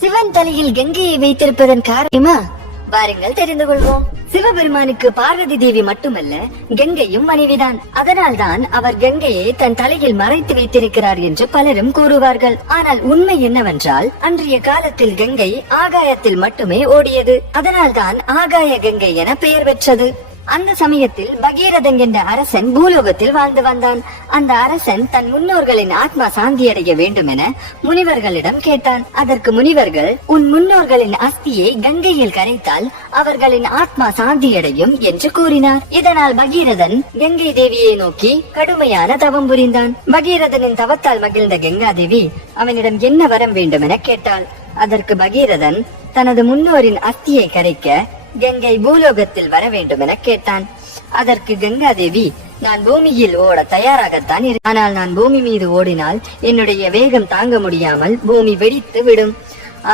சிவன் தலையில் கங்கையை வைத்திருப்பதன் காரணமா வாருங்கள் தெரிந்து கொள்வோம். சிவபெருமானுக்கு பார்வதி தேவி மட்டுமல்ல கங்கையும் மனைவிதான். அதனால்தான் அவர் கங்கையை தன் தலையில் மறைத்து வைத்திருக்கிறார் என்று பலரும் கூறுவார்கள். ஆனால் உண்மை என்னவென்றால் அன்றைய காலத்தில் கங்கை ஆகாயத்தில் மட்டுமே ஓடியது. அதனால்தான் ஆகாய கங்கை என பெயர் பெற்றது. அந்த சமயத்தில் பகீரதன் என்ற அரசன் பூலோகத்தில் வாழ்ந்து வந்தான். அந்த அரசன் தன் முன்னோர்களின் ஆத்மா சாந்தியடைய வேண்டும் என முனிவர்களிடம் கேட்டான். அதற்கு முனிவர்கள் உன் முன்னோர்களின் அஸ்தியை கங்கையில் கரைத்தால் அவர்களின் ஆத்மா சாந்தியடையும் என்று கூறினார். இதனால் பகீரதன் கங்கை தேவியை நோக்கி கடுமையான தவம் புரிந்தான். பகீரதனின் தவத்தால் மகிழ்ந்த கங்கா தேவி அவனிடம் என்ன வரம் வேண்டும் என கேட்டாள். அதற்கு பகீரதன் தனது முன்னோரின் அஸ்தியை கரைக்க கங்கை பூலோகத்தில் வர வேண்டும் என கேட்டான். அதற்கு கங்காதேவி நான் பூமியில் ஓட தயாராகத்தான் இரு ஆனால் நான் பூமி மீது ஓடினால் என்னுடைய வேகம் தாங்க முடியாமல் பூமி வெடித்து விடும்.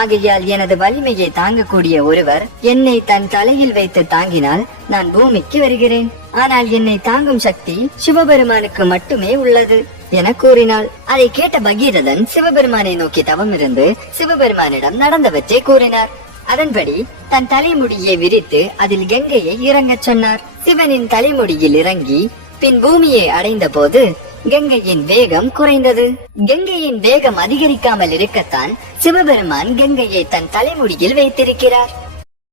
ஆகையால் எனது வலிமையை தாங்கக்கூடிய ஒருவர் என்னை தன் தலையில் வைத்து தாங்கினால் நான் பூமிக்கு வருகிறேன். ஆனால் என்னை தாங்கும் சக்தி சிவபெருமானுக்கு மட்டுமே உள்ளது என கூறினாள். அதை கேட்ட பகீரதன் சிவபெருமானை நோக்கி தவம் இருந்து சிவபெருமானிடம் நடந்தவற்றை கூறினார். அதன்படி தன் தலைமுடியை விரித்து அதில் கங்கையை இறங்கச் சொன்னார். சிவனின் தலைமுடியில் இறங்கி பின் பூமியை அடைந்த போது கங்கையின் வேகம் குறைந்தது. கங்கையின் வேகம் அதிகரிக்காமல் இருக்கத்தான் சிவபெருமான் கங்கையை தன் தலைமுடியில் வைத்திருக்கிறார்.